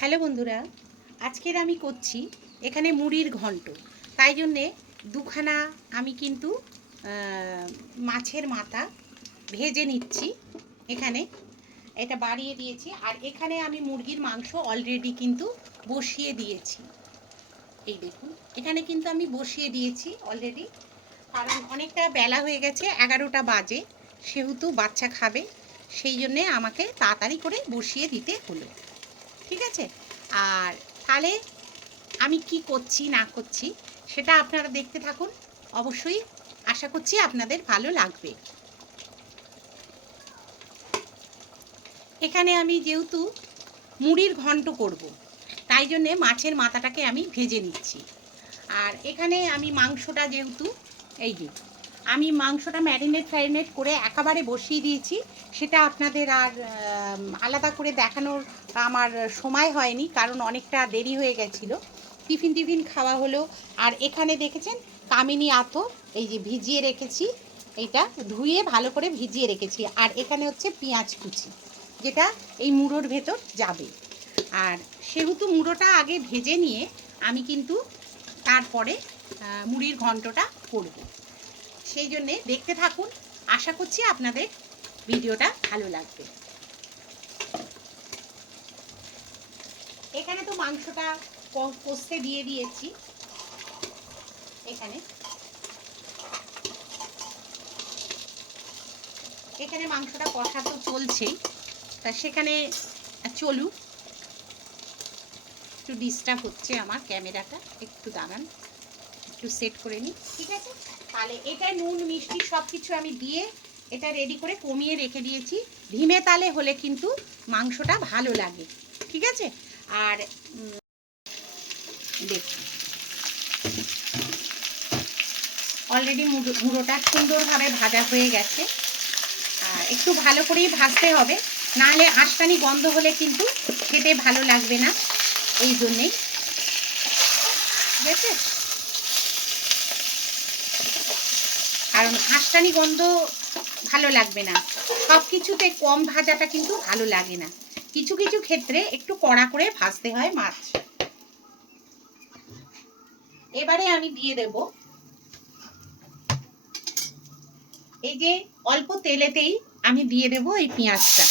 Hello বন্ধুরা, আজকের আমি করছি এখানে মুড়ির ঘন্ট। তাই জন্যে দুখানা আমি কিন্তু মাছের মাথা ভেজে নিচ্ছি এখানে। এটা বাড়িয়ে দিয়েছি আর এখানে আমি মুরগির মাংস অলরেডি কিন্তু বসিয়ে দিয়েছি। এই দেখুন, এখানে কিন্তু আমি বসিয়ে দিয়েছি অলরেডি কারণ অনেকটা বেলা হয়ে গেছে, এগারোটা বাজে, সেহেতু বাচ্চা খাবে, সেই জন্যে আমাকে তাড়াতাড়ি করে বসিয়ে দিতে হলো। ঠিক আছে? আর তাহলে আমি কি করছি, না করছি, সেটা আপনারা দেখতে থাকুন। অবশ্যই আশা করছি আপনাদের ভালো লাগবে। এখানে আমি যেহেতু মুড়ির ঘন্ট করব। তাই জন্যে মাছের মাথাটাকে আমি ভেজে নিচ্ছি। আর এখানে আমি মাংসটা যেহেতু, এই যে আমি মাংসটা ম্যারিনেট ফ্যারিনেট করে একেবারে বসিয়ে দিয়েছি। সেটা আপনাদের আর আলাদা করে দেখানোর আমার সময় হয়নি, কারণ অনেকটা দেরি হয়ে গেছিল। টিফিন টিফিন খাওয়া হলো। আর এখানে দেখেছেন কামিনী আতো এই যে ভিজিয়ে রেখেছি, এইটা ধুয়ে ভালো করে ভিজিয়ে রেখেছি। আর এখানে হচ্ছে পেঁয়াজ কুচি, যেটা এই মুড়োর ভেতর যাবে। আর সেহেতু মুড়োটা আগে ভেজে নিয়ে আমি কিন্তু তারপরে মুড়ির ঘন্টটা করব। সেই জন্যে দেখতে থাকুন। আশা করছি আপনাদের ভিডিওটা ভালো লাগবে। এখানে তো মাংসটা কষতে দিয়ে দিয়েছি। এখানে। এখানে মাংসটা কষা তো চলছেই। তা সেখানে চলুক। একটু ডিস্টার্ব হচ্ছে আমার ক্যামেরাটা। একটু দাঁড়ান। একটু সেট করে নিই, ঠিক আছে? তাহলে এটা নুন, মিষ্টি সব কিছু আমি দিয়ে এটা রেডি করে কমিয়ে রেখে দিয়েছি। ধিমে তালে হলে কিন্তু মাংসটা ভালো লাগে, ঠিক আছে? আর দেখুন অলরেডি মুড়োটা সুন্দরভাবে ভাজা হয়ে গেছে। আর একটু ভালো করেই ভাজতে হবে, নাহলে আঁশটানি গন্ধ হলে কিন্তু খেতে ভালো লাগবে না, এই জন্যেই। ঠিক আছে? কারণ আঁশটানি গন্ধ ভালো লাগবে না। সব কিছুতে কম ভাজাটা কিন্তু ভালো লাগে না। কিছু কিছু ক্ষেত্রে একটু কড়া করে ভাজতে হয় মাছ। এবারে আমি দিয়ে দেব এই যে অল্প তেলেতেই আমি দিয়ে দেব এই পেঁয়াজটা।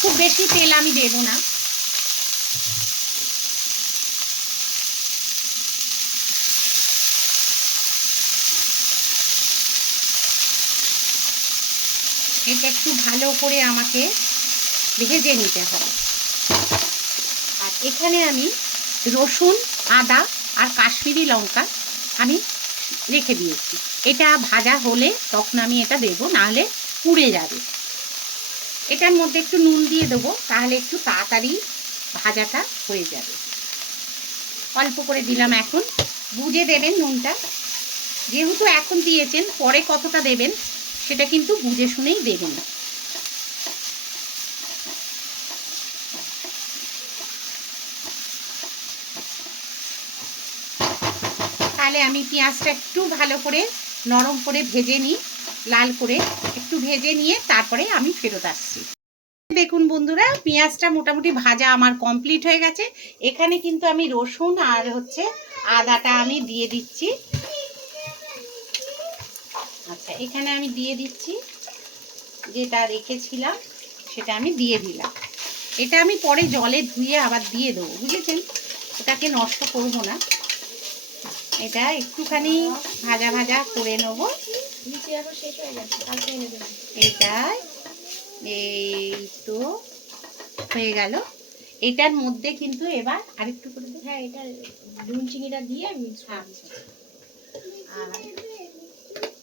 খুব বেশি তেল আমি দেব না। এটা একটু ভালো করে আমাকে ভেজে নিতে হবে। আর এখানে আমি রসুন, আদা আর কাশ্মীরি লঙ্কা আমি রেখে দিয়েছি। এটা ভাজা হলে তখন আমি এটা দেবো, নাহলে পুড়ে যাবে। এটার মধ্যে একটু নুন দিয়ে দেবো, তাহলে একটু তাড়াতাড়ি ভাজাটা হয়ে যাবে। অল্প করে দিলাম এখন। বুঝে দেবেন নুনটা? যেহেতু এখন দিয়েছেন, পরে কতটা দেবেন সেটা কিন্তু বুঝে শুনেই দেবেন তাহলে আমি পেঁয়াজটা একটু ভালো করে নরম করে ভেজে নিই, লাল করে একটু ভেজে নিয়ে তারপরে আমি ফেরত আসছি। দেখুন বন্ধুরা, পেঁয়াজটা মোটামুটি ভাজা আমার কমপ্লিট হয়ে গেছে। এখানে কিন্তু আমি রসুন আর হচ্ছে আদাটা আমি দিয়ে দিচ্ছি। এখানে আমি দিয়ে দিচ্ছি যেটা রেখেছিলাম সেটা আমি দিয়ে দিলাম। এটা আমি পরে জলে ধুয়ে আবার দিয়ে দেবো বুঝেছেন? এটাকে নষ্ট করব না। এটা একটুখানি ভাজা ভাজা করে নেব। হয়ে এটা এই তো হয়ে গেল। এটার মধ্যে কিন্তু এবার আরেকটু করে হ্যাঁ এটা নুন চিনিটা দিয়ে মিক্স আচ্ছা আর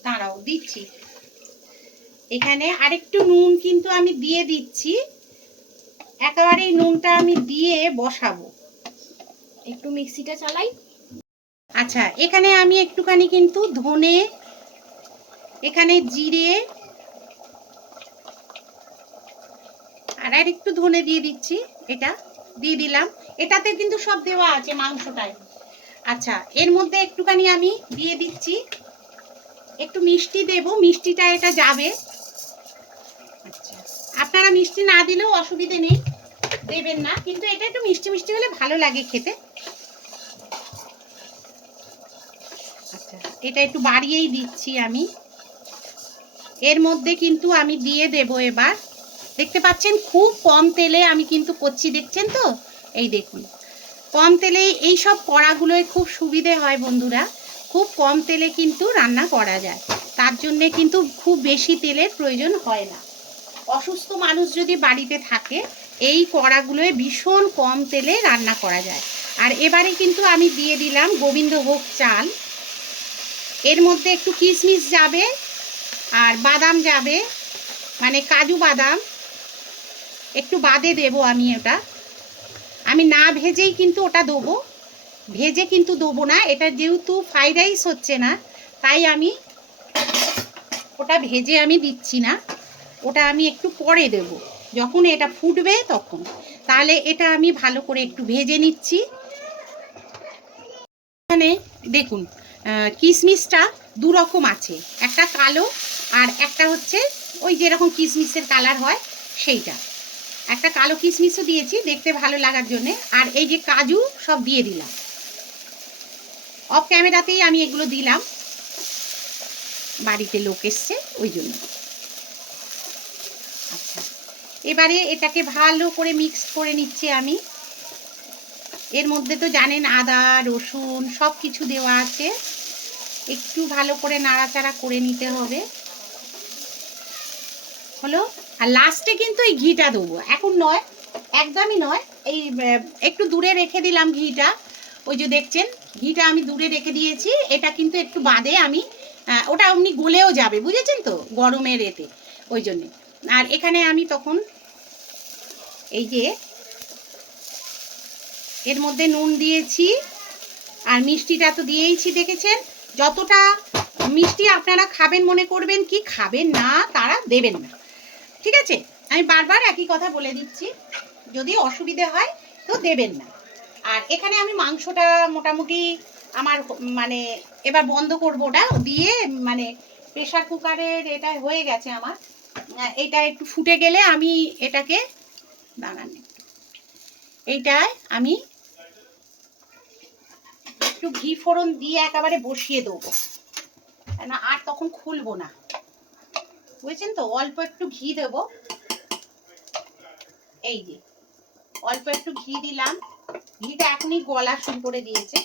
দাঁড়াও, দিচ্ছি। এখানে আরেকটু নুন কিন্তু আমি দিয়ে দিচ্ছি। একেবারে নুনটা আমি দিয়ে বসাবো। একটু মিক্সিটা চালাই। আচ্ছা এখানে আমি একটুখানি কিন্তু ধনে, এখানে জিরে, আর আর একটু ধনে দিয়ে দিচ্ছি, এটা দিয়ে দিলাম। এটাতে কিন্তু সব দেওয়া আছে মাংসটায়। আচ্ছা এর মধ্যে একটুখানি আমি দিয়ে দিচ্ছি। একটু মিষ্টি দেব মিষ্টিটা এটা যাবে। আচ্ছা। আপনারা মিষ্টি না দিলেও অসুবিধে নেই দেবেন না কিন্তু এটা একটু মিষ্টি মিষ্টি হলে ভালো লাগে খেতে। আচ্ছা। এটা একটু বাড়িয়েই দিচ্ছি আমি। এর মধ্যে কিন্তু আমি দিয়ে দেব এবার। দেখতে পাচ্ছেন খুব কম তেলে আমি কিন্তু করছি দেখছেন তো? এই দেখুন। কম তেলে এই সব কড়াগুলোয় খুব সুবিধে হয় বন্ধুরা। খুব কম তেলে কিন্তু রান্না করা যায়। তার জন্যে কিন্তু খুব বেশি তেলের প্রয়োজন হয় না। অসুস্থ মানুষ যদি বাড়িতে থাকে, এই কড়াগুলোয় ভীষণ কম তেলে রান্না করা যায়। আর এবারে কিন্তু আমি দিয়ে দিলাম গোবিন্দভোগ চাল। এর মধ্যে একটু কিশমিশ যাবে, আর বাদাম যাবে মানে কাজু বাদাম। একটু বাদে দেব আমি ওটা। আমি না ভেজেই কিন্তু ওটা দেবো। ভেজে কিন্তু দেবো না। এটা যেহেতু ফ্রাইড রাইস হচ্ছে না, তাই আমি ওটা ভেজে আমি দিচ্ছি না। ওটা আমি একটু পরে দেব। যখন এটা ফুটবে তখন। তাহলে এটা আমি ভালো করে একটু ভেজে নিচ্ছি। এখানে দেখুন কিশমিশটা দু রকম আছে। একটা কালো আর একটা হচ্ছে ওই যেরকম কিশমিশের কালার হয় সেইটা। একটা কালো কিশমিশও দিয়েছি, দেখতে ভালো লাগার জন্যে। আর এই যে কাজু সব দিয়ে দিলাম। অফ ক্যামেরাতেই আমি এগুলো দিলাম। বাড়িতে লোক এসছে, ওই জন্য। আচ্ছা এবারে এটাকে ভালো করে মিক্স করে নিচ্ছি আমি। এর মধ্যে তো জানেন আদা, রসুন সব কিছু দেওয়া আছে। একটু ভালো করে নাড়াচাড়া করে নিতে হবে। হলো? আর লাস্টে কিন্তু এই ঘিটা দেবো। এখন নয়, একদমই নয়। এই একটু দূরে রেখে দিলাম ঘিটা। ওই যে দেখছেন, ঘিটা আমি দূরে রেখে দিয়েছি, এটা কিন্তু একটু বাদে আমি ওটা এমনি গলেও যাবে, বুঝেছেন তো গরমের এতে ওই জন্যে। আর এখানে আমি তখন এই যে এর মধ্যে নুন দিয়েছি, আর মিষ্টিটা তো দিয়েইছি, দেখেছেন? যতটা মিষ্টি আপনারা খাবেন, মনে করবেন কি, খাবেন না, তারা দেবেন না। ঠিক আছে? আমি বারবার একই কথা বলে দিচ্ছি, যদি অসুবিধে হয়, তো দেবেন না। আর এখানে আমি মাংসটা মোটামুটি আমার মানে এবার বন্ধ করব ওটা দিয়ে মানে প্রেশার কুকারের এটা হয়ে গেছে আমার। এটা একটু ফুটে গেলে আমি এটাকে দাঁড়ান। এইটায় আমি একটু ঘি ফোড়ন দিয়ে একেবারে বসিয়ে দেবো। না আর তখন খুলবো না। বুঝেছেন তো? অল্প একটু ঘি দেব। এই যে, অল্প একটু ঘি দিলাম। ঘিটা এখনই গলা শুরু করে দিয়েছে।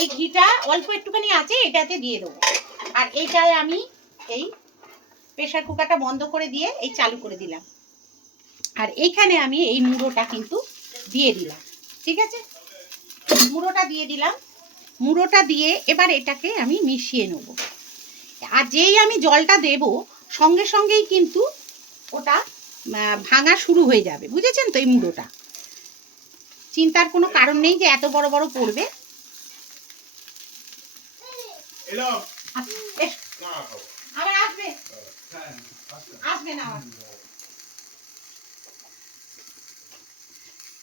এই ঘিটা অল্প একটুখানি আছে, এটাতে দিয়ে দেবো। আর এইটায় আমি এই প্রেশার কুকারটা বন্ধ করে দিয়ে এই চালু করে দিলাম। আর এইখানে আমি এই মুড়োটা কিন্তু দিয়ে দিলাম। ঠিক আছে? মুড়োটা দিয়ে দিলাম। মুড়োটা দিয়ে এবার এটাকে আমি মিশিয়ে নেব। আর যেই আমি জলটা দেব, সঙ্গে সঙ্গেই কিন্তু ওটা ভাঙা শুরু হয়ে যাবে। বুঝেছেন তো এই মুড়োটা? চিন্তার কোনো কারণ নেই যে এত বড় বড় পড়বে। আবার আসবে। আসবে না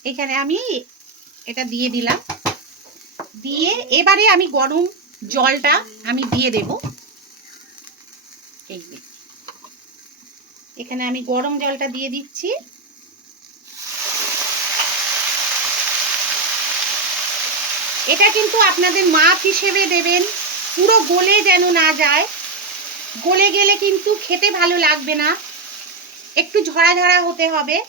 এখানে আমি এটা দিয়ে দিলাম। দিয়ে এবারে আমি গরম জলটা আমি দিয়ে দেব। এই এখানে আমি গরম জলটা দিয়ে দিচ্ছি। এটা কিন্তু আপনাদের মাপ হিসেবে দেবেন। পুরো গলে যেন না যায়। গলে গেলে কিন্তু খেতে ভালো লাগবে না। একটু ঝরা ঝরা হতে হবে।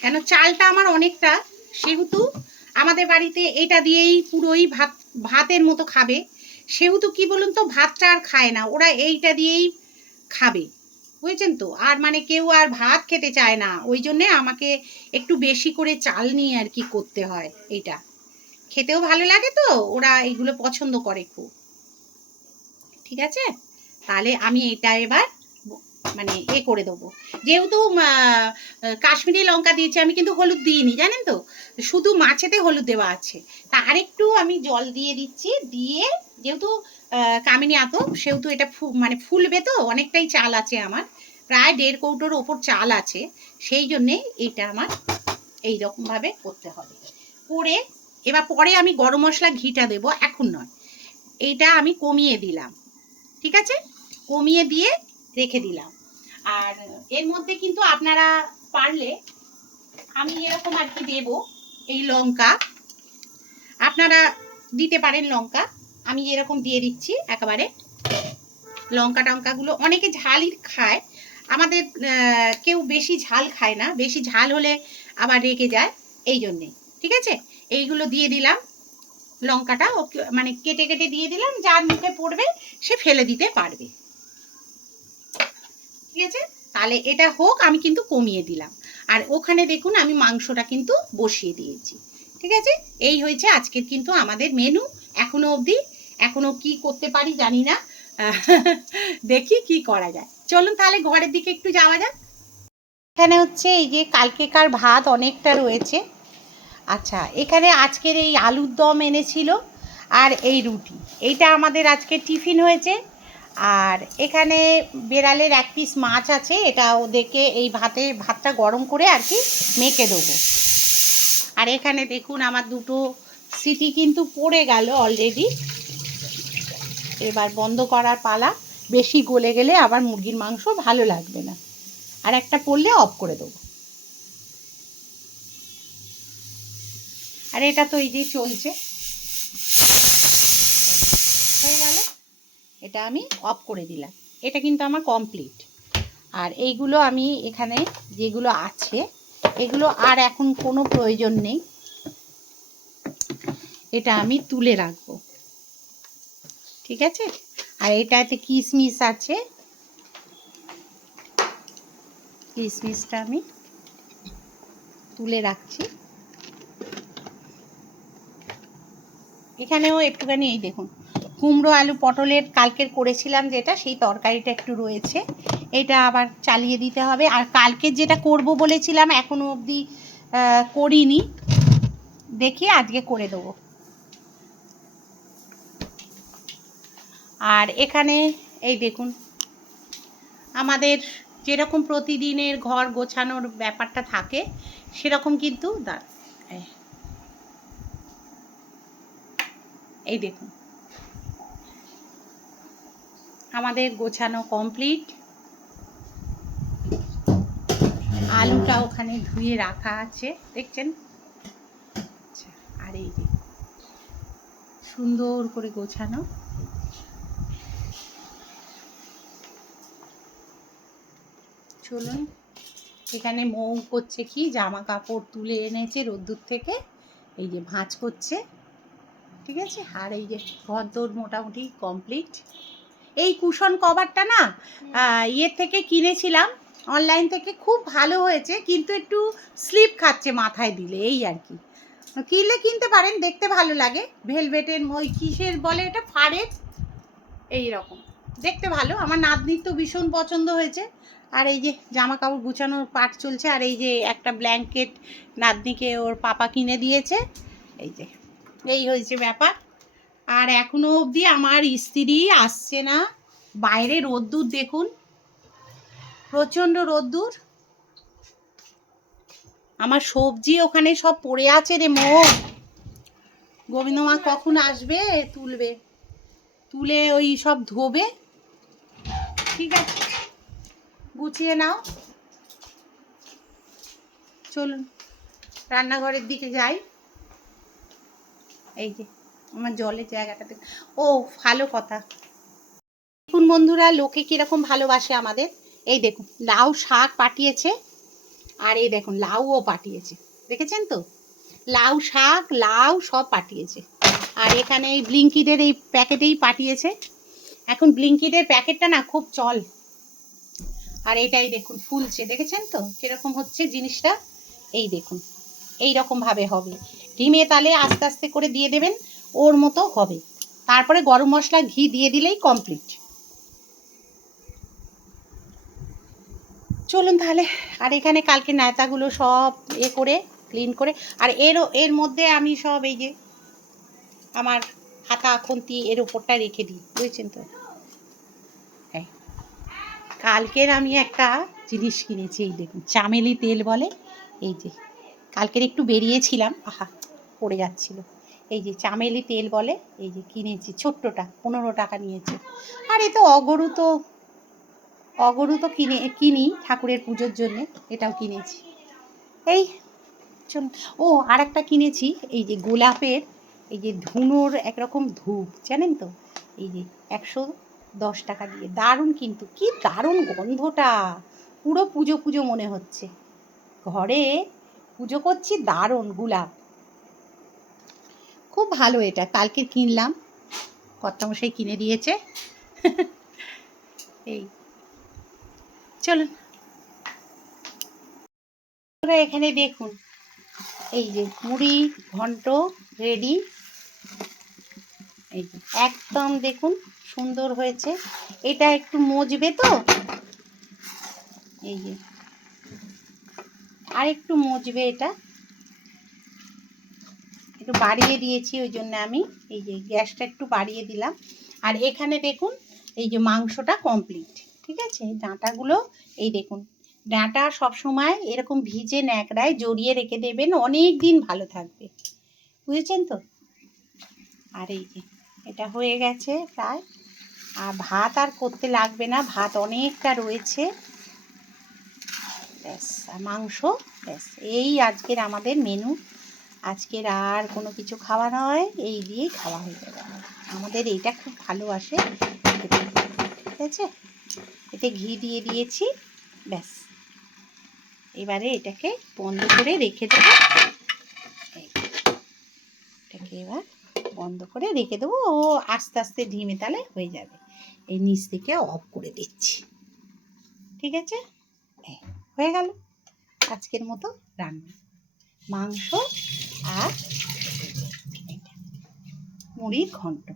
কেন চালটা আমার অনেকটা, সেহেতু আমাদের বাড়িতে এটা দিয়েই পুরোই ভাত, ভাতের মতো খাবে। সেহেতু কি বলুন তো, ভাতটা আর খায় না। ওরা এইটা দিয়েই খাবে। বুঝেছেন তো? আর মানে কেউ আর ভাত খেতে চায় না। ওই জন্যে আমাকে একটু বেশি করে চাল নিয়ে আর কি করতে হয় এটা খেতেও ভালো লাগে তো, ওরা এইগুলো পছন্দ করে খুব। ঠিক আছে? তাহলে আমি এটা এবার মানে এ করে দেবো। যেহেতু কাশ্মীরি লঙ্কা দিয়েছি, আমি কিন্তু হলুদ দিইনি, জানেন তো? শুধু মাছেতে হলুদ দেওয়া আছে। তা আরেকটু আমি জল দিয়ে দিচ্ছি, দিয়ে যেহেতু কামিনী আতো সেহেতু এটা মানে ফুলবে তো, অনেকটাই চাল আছে আমার। প্রায় দেড় কৌটোর ওপর চাল আছে, সেই জন্যে এটা আমার এই রকমভাবে করতে হবে। করে এবার পরে আমি গরম মশলা ঘিটা দেবো, এখন নয়। এইটা আমি কমিয়ে দিলাম। ঠিক আছে? কমিয়ে দিয়ে রেখে দিলাম। আর এর মধ্যে কিন্তু আপনারা পারলে আমি এরকম আর কি দেবো এই লঙ্কা। আপনারা দিতে পারেন লঙ্কা। আমি এরকম দিয়ে দিচ্ছি একেবারে। লঙ্কা টঙ্কাগুলো অনেকে ঝালই খায়। আমাদের কেউ বেশি ঝাল খায় না। বেশি ঝাল হলে আবার রেগে যায় এই জন্যে। ঠিক আছে? এইগুলো দিয়ে দিলাম। লঙ্কাটা মানে কেটে কেটে দিয়ে দিলাম। যার মুখে পড়বে সে ফেলে দিতে পারবে। ঠিক আছে তাহলে এটা হোক, আমি কিন্তু কমিয়ে দিলাম। আর ওখানে দেখুন, আমি মাংসটা কিন্তু বসিয়ে দিয়েছি। ঠিক আছে? এই হয়েছে আজকের কিন্তু আমাদের মেনু এখনও অবধি, এখনও কি করতে পারি জানি না। দেখি কি করা যায়। চলুন তাহলে ঘরের দিকে একটু যাওয়া যাক। এখানে হচ্ছে এই যে কালকেকার ভাত অনেকটা রয়েছে। আচ্ছা এখানে আজকের এই আলুর দম এনেছিল আর এই রুটি। এইটা আমাদের আজকে টিফিন হয়েছে। আর এখানে বেড়ালের এক পিস মাছ আছে, এটা ওদেরকে এই ভাতে, ভাতটা গরম করে আর কি মেখে দেবো। আর এখানে দেখুন আমার দুটো সিটি কিন্তু পড়ে গেল অলরেডি এবার বন্ধ করার পালা, বেশি গলে গেলে আবার মুরগির মাংস ভালো লাগবে না। আর একটা পড়লে অফ করে দেবো। আর এটা তো এই যে চলছে হয়ে গেল এটা আমি অফ করে দিলাম। এটা কিন্তু আমার কমপ্লিট আর এইগুলো আমি এখানে যেগুলো আছে, এগুলো আর এখন কোনো প্রয়োজন নেই। এটা আমি তুলে রাখব। ঠিক আছে? আর এটাতে কিশমিশ আছে। কিশমিশটা আমি তুলে রাখছি। এখানেও একটুখানি এই দেখুন কুমড়ো আলু পটলের কালকের করেছিলাম যেটা, সেই তরকারিটা একটু রয়েছে। এটা আবার চালিয়ে দিতে হবে। আর কালকের যেটা করব বলেছিলাম, এখনও অবধি করিনি। দেখি আজকে করে দেবো। আর এখানে, এই দেখুন, আমাদের যেরকম প্রতিদিনের ঘর গোছানোর ব্যাপারটা থাকে, সেরকম কিন্তু এই দেখুন। আমাদের গোছানো কমপ্লিট আলুটা ওখানে ধুয়ে রাখা আছে দেখছেন? আচ্ছা, আর এই যে সুন্দর করে গোছানো। চলুন এখানে মৌ করছে কি জামা কাপড় তুলে এনেছে রোদ্দুর থেকে এই যে ভাঁজ করছে ঠিক আছে? আর এই যে ঘর দৌড় মোটামুটি কমপ্লিট এই কুশন কভারটা না ইয়ের থেকে কিনেছিলাম অনলাইন থেকে খুব ভালো হয়েছে, কিন্তু একটু স্লিপ খাচ্ছে মাথায় দিলে, এই আর কি। কিনলে কিনতে পারেন, দেখতে ভালো লাগে। ভেলভেটের ওই কিসের বলে এটা? ফাড়ের এই রকম। দেখতে ভালো, আমার নাতনির তো ভীষণ পছন্দ হয়েছে। আর এই যে জামা কাপড় গুছানোর পাট চলছে, আর এই যে একটা ব্ল্যাঙ্কেট নাতনিকে ওর পাপা কিনে দিয়েছে। এই যে, এই হয়েছে ব্যাপার। আর এখনও অবধি আমার স্ত্রী আসছে না। বাইরে রোদ্দুর দেখুন। প্রচণ্ড রোদ্দুর। আমার সবজি ওখানে সব পড়ে আছে রে মো। গোবিন্দ মা কখন আসবে? তুলবে। তুলে ওই সব ধোবে। ঠিক আছে। গুছিয়ে নাও। চলুন। রান্নাঘরের দিকে যাই। এই যে। আমার জলের জায়গাটাতে ও, ভালো কথা। দেখুন বন্ধুরা, লোকে কীরকম ভালোবাসে আমাদের। এই দেখুন, লাউ শাক পাঠিয়েছে, আর এই দেখুন, লাউও পাঠিয়েছে। দেখেছেন তো? লাউ শাক, লাউ সব পাঠিয়েছে। আর এখানে এই ব্লিঙ্কিডের এই প্যাকেটেই পাঠিয়েছে। এখন ব্লিঙ্কিডের প্যাকেটটা না খুব চল। আর এটাই দেখুন, ফুলছে। দেখেছেন তো? কীরকম হচ্ছে জিনিসটা? এই দেখুন এই রকম ভাবে হবে। ডিমে তালে আস্তে আস্তে করে দিয়ে দেবেন। ওর মতো হবে। তারপরে গরম মশলা, ঘি দিয়ে দিলেই কমপ্লিট চলুন তাহলে, আর এখানে কালকে নায়তাগুলো সব এ করে ক্লিন করে, আর এরও এর মধ্যে আমি সব এই যে আমার হাতা খুন্তি এর ওপরটা রেখে দিই, বুঝছেন তো? এই। কালকের আমি একটা জিনিস কিনেছি, এই দেখুন, চামেলি তেল বলে, এই যে। কালকের একটু বেরিয়েছিলাম, আহা, পড়ে যাচ্ছিল। এই যে চামেলি তেল বলে, এই যে কিনেছি, ছোট্টটা, পনেরো টাকা নিয়েছে। আর এ তো অগরু তো অগরু তো কিনে, কিনি ঠাকুরের পুজোর জন্যে, এটাও কিনেছি। এই ও আর একটা কিনেছি, এই যে গোলাপের, এই যে ধুনোর একরকম ধূপ, জানেন তো? এই যে একশো দশ টাকা দিয়ে, দারুণ কিন্তু, কি দারুণ গন্ধটা! পুরো পুজো পুজো মনে হচ্ছে। ঘরে পুজো করছি, দারুণ গোলাপ। খুব ভালো এটা কালকে কিনলাম। কর্তামশাই কিনে দিয়েছে। এই। চলুন। বন্ধুরা, এখানে দেখুন এই যে মুড়ি ঘন্ট রেডি। এই একদম দেখুন সুন্দর হয়েছে। এটা একটু মজবে তো? এই যে আর একটু মজবে এটা। একটু বাড়িয়ে দিয়েছি, ওই জন্য আমি এই যে গ্যাসটা একটু বাড়িয়ে দিলাম। আর এখানে দেখুন, এই যে মাংসটা কমপ্লিট ঠিক আছে? ডাঁটাগুলো, এই দেখুন, ডাঁটা সবসময় এরকম ভিজে ন্যাকড়ায় জড়িয়ে রেখে দেবেন অনেক দিন ভালো থাকবে। বুঝেছেন তো? আর এই যে, এটা হয়ে গেছে প্রায়। আর ভাত আর করতে লাগবে না, ভাত অনেকটা রয়েছে। ব্যাস মাংস, ব্যাস, এই আজকের আমাদের মেনু আজকের আর কোনো কিছু খাওয়া নয়, এই দিয়েই খাওয়া হয়ে যাবে আমাদের এইটা খুব ভালোবাসে। ঠিক আছে? এতে ঘি দিয়ে দিয়েছি, ব্যাস। এবারে এটাকে বন্ধ করে রেখে দেবো। এটাকে এবার বন্ধ করে রেখে দেবো। ও আস্তে আস্তে ধিমে তালে হয়ে যাবে। এই নিচ থেকে অফ করে দিচ্ছি। ঠিক আছে? হয়ে গেল। আজকের মতো রান্না। মাংস আর মুড়ির ঘন্ট,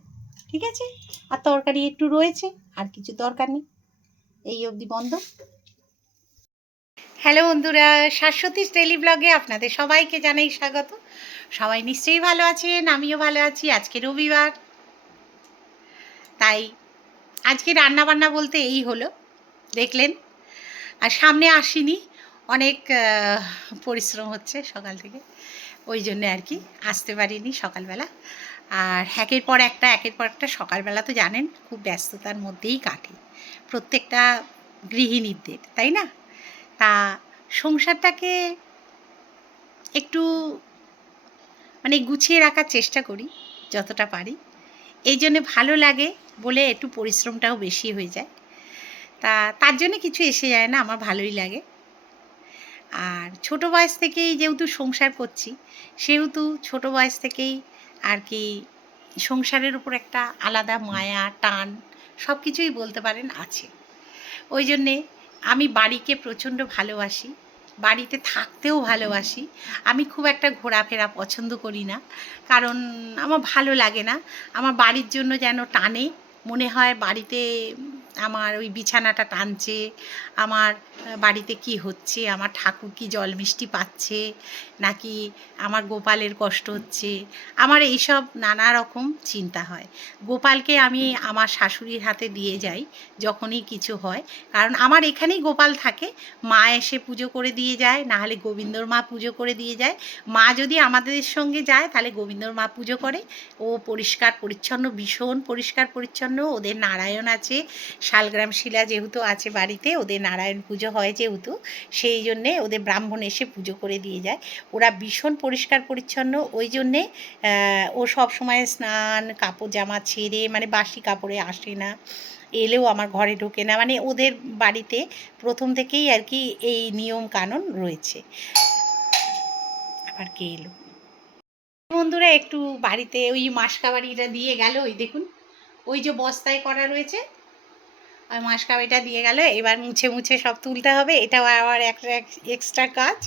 ঠিক আছে? আর তরকারি একটু রয়েছে, আর কিছু দরকার নেই। এই অবধি বন্ধ। হ্যালো বন্ধুরা শাশ্বতীর টেলি ব্লগে আপনাদের সবাইকে জানাই স্বাগত। সবাই নিশ্চয়ই ভালো আছেন, আমিও ভালো আছি, আজকে রবিবার। তাই আজকে রান্না বান্না বলতে এই হলো, দেখলেন? আর সামনে আসিনি, অনেক পরিশ্রম হচ্ছে সকাল থেকে। ওই জন্যে আর কি আসতে পারিনি সকালবেলা। আর একের পর একটা, একের পর একটা সকালবেলা তো জানেন খুব ব্যস্ততার মধ্যেই কাটে। প্রত্যেকটা গৃহিণীদের তাই না? তা সংসারটাকে একটু মানে গুছিয়ে রাখার চেষ্টা করি যতটা পারি। এই জন্যে ভালো লাগে বলে একটু পরিশ্রমটাও বেশি হয়ে যায়। তা তার জন্য কিছু এসে যায় না, আমার ভালোই লাগে। আর ছোট বয়স থেকেই যেহেতু সংসার করছি, সেহেতু ছোট বয়স থেকেই আর কি সংসারের উপর একটা আলাদা মায়া, টান সব কিছুই বলতে পারেন আছে। ওই জন্যে আমি বাড়িকে প্রচণ্ড ভালোবাসি, বাড়িতে থাকতেও ভালোবাসি। আমি খুব একটা ঘোরাফেরা পছন্দ করি না, কারণ আমার ভালো লাগে না। আমার বাড়ির জন্য যেন টানে, মনে হয় বাড়িতে আমার ওই বিছানাটা টানছে, আমার বাড়িতে কি হচ্ছে, আমার ঠাকুর কি জল মিষ্টি পাচ্ছে, নাকি আমার গোপালের কষ্ট হচ্ছে, আমার এইসব নানা রকম চিন্তা হয়। গোপালকে আমি আমার শাশুড়ির হাতে দিয়ে যাই যখনই কিছু হয়, কারণ আমার এখানেই গোপাল থাকে। মা এসে পুজো করে দিয়ে যায় না হলে গোবিন্দর মা পুজো করে দিয়ে যায়। মা যদি আমাদের সঙ্গে যায়, তাহলে গোবিন্দর মা পুজো করে। ও পরিষ্কার পরিচ্ছন্ন, ভীষণ পরিষ্কার পরিচ্ছন্ন, ওদের নারায়ণ আছে শালগ্রাম শিলা যেহেতু আছে বাড়িতে, ওদের নারায়ণ পুজো হয় যেহেতু, সেই জন্যে ওদের ব্রাহ্মণ এসে পুজো করে দিয়ে যায়। ওরা ভীষণ পরিষ্কার পরিচ্ছন্ন, ওই জন্যে ও সব সময় স্নান, কাপড় জামা ছেড়ে মানে বাসি কাপড়ে আসে না, এলেও আমার ঘরে ঢোকে না। মানে ওদের বাড়িতে প্রথম থেকেই আর কি এই নিয়ম কানুন রয়েছে। আবার কে এলো? বন্ধুরা, একটু বাড়িতে ওই মাসকাবাড়িটা দিয়ে গেল, ওই দেখুন, ওই যে বস্তায় করা রয়েছে ওই মাসকাবাড়িটা দিয়ে গেল, এবার মুছে মুছে সব তুলতে হবে, এটাও আবার একটা এক্সট্রা কাজ।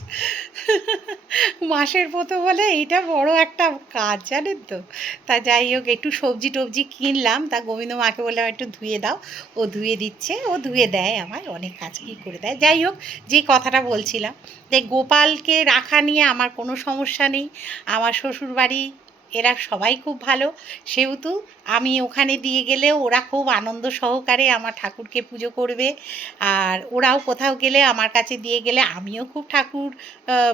মাসের প্রথম বলে এটা বড় একটা কাজ, জানেন তো? তা যাই হোক, একটু সবজি টবজি কিনলাম, তা গোবিন্দ মাকে বললাম একটু ধুয়ে দাও, ও ধুয়ে দিচ্ছে, ও ধুয়ে দেয় আমার অনেক কাজ কি করে দেয়। যাই হোক, যে কথাটা বলছিলাম, যে গোপালকে রাখা নিয়ে আমার কোনো সমস্যা নেই, আমার শ্বশুরবাড়ি এরা সবাই খুব ভালো। সেহেতু আমি ওখানে দিয়ে গেলেও ওরা খুব আনন্দ সহকারে আমার ঠাকুরকে পুজো করবে। আর ওরাও কোথাও গেলে আমার কাছে দিয়ে গেলে আমিও খুব ঠাকুর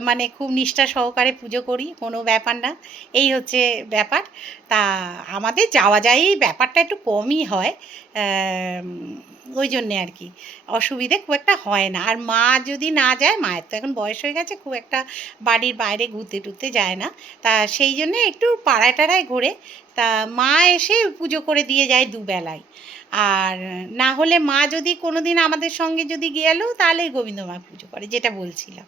মানে খুব নিষ্ঠা সহকারে পুজো করি, কোনো ব্যাপার না। এই হচ্ছে ব্যাপার। তা আমাদের যাওয়া যায়, এই ব্যাপারটা একটু কমই হয়। ওই জন্যে আর কি। অসুবিধে খুব একটা হয় না। আর মা যদি না যায়, মায়ের তো এখন বয়স হয়ে গেছে, খুব একটা বাড়ির বাইরে ঘুরতে টুরতে যায় না। তা সেই জন্যে একটু পাড়ায় টাড়ায় ঘোরে, তা মা এসে পুজো করে দিয়ে যায় দুবেলায়। আর না হলে মা যদি কোনো দিন আমাদের সঙ্গে যদি গেলো তাহলে গোবিন্দ মা পুজো করে, যেটা বলছিলাম।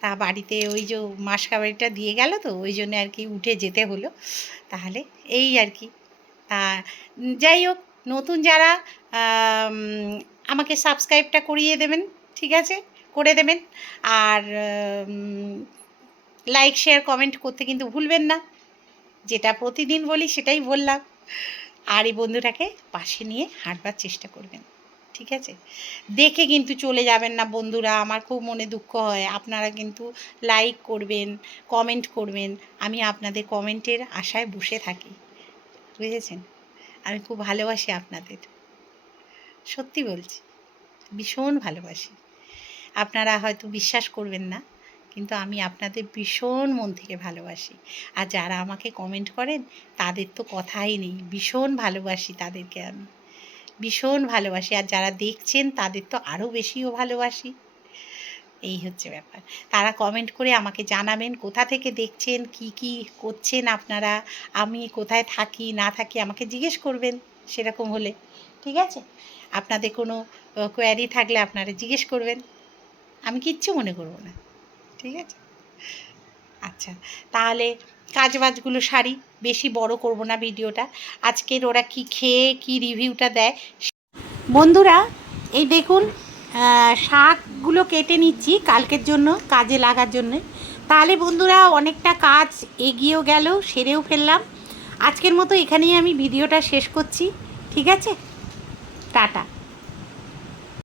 তা বাড়িতে ওই যে মাসকাবাড়িটা দিয়ে গেল তো, ওই জন্য আর কি উঠে যেতে হলো। তাহলে এই আর কি। তা যাই হোক, নতুন যারা আমাকে সাবস্ক্রাইবটা করিয়ে দেবেন, ঠিক আছে? করে দেবেন। আর লাইক শেয়ার কমেন্ট করতে কিন্তু ভুলবেন না। যেটা প্রতিদিন বলি সেটাই বললাম। আর এই বন্ধুটাকে পাশে নিয়ে হাঁটবার চেষ্টা করবেন, ঠিক আছে? দেখে কিন্তু চলে যাবেন না বন্ধুরা, আমার খুব মনে দুঃখ হয়। আপনারা কিন্তু লাইক করবেন কমেন্ট করবেন। আমি আপনাদের কমেন্টের আশায় বসে থাকি, বুঝেছেন? আমি খুব ভালোবাসি আপনাদের। সত্যি বলছি, ভীষণ ভালোবাসি। আপনারা হয়তো বিশ্বাস করবেন না কিন্তু আমি আপনাদের ভীষণ মন থেকে ভালোবাসি। আর যারা আমাকে কমেন্ট করেন, তাদের তো কথাই নেই। ভীষণ ভালোবাসি তাদেরকে আমি। ভীষণ ভালোবাসি। আর যারা দেখছেন, তাদের তো আরও বেশিও ভালোবাসি। এই হচ্ছে ব্যাপার। তারা কমেন্ট করে আমাকে জানাবেন, কোথা থেকে দেখছেন, কি কি করছেন আপনারা? আমি কোথায় থাকি, না থাকি, আমাকে জিজ্ঞেস করবেন সেরকম হলে। ঠিক আছে? আপনাদের কোনো কোয়ারি থাকলে আপনারা জিজ্ঞেস করবেন। আমি কিচ্ছু মনে করব না। ঠিক আছে? আচ্ছা তাহলে কাজ বাজগুলো সারি, বেশি বড় করব না ভিডিওটা। আজকের ওরা কি খেয়ে, কি রিভিউটা দেয় বন্ধুরা, এই দেখুন শাকগুলো কেটে নিচ্ছি কালকের জন্য, কাজে লাগার জন্য। তাহলে বন্ধুরা, অনেকটা কাজ এগিয়েও গেল, সেরেও ফেললাম। আজকের মতো এখানেই আমি ভিডিওটা শেষ করছি, ঠিক আছে? টাটা।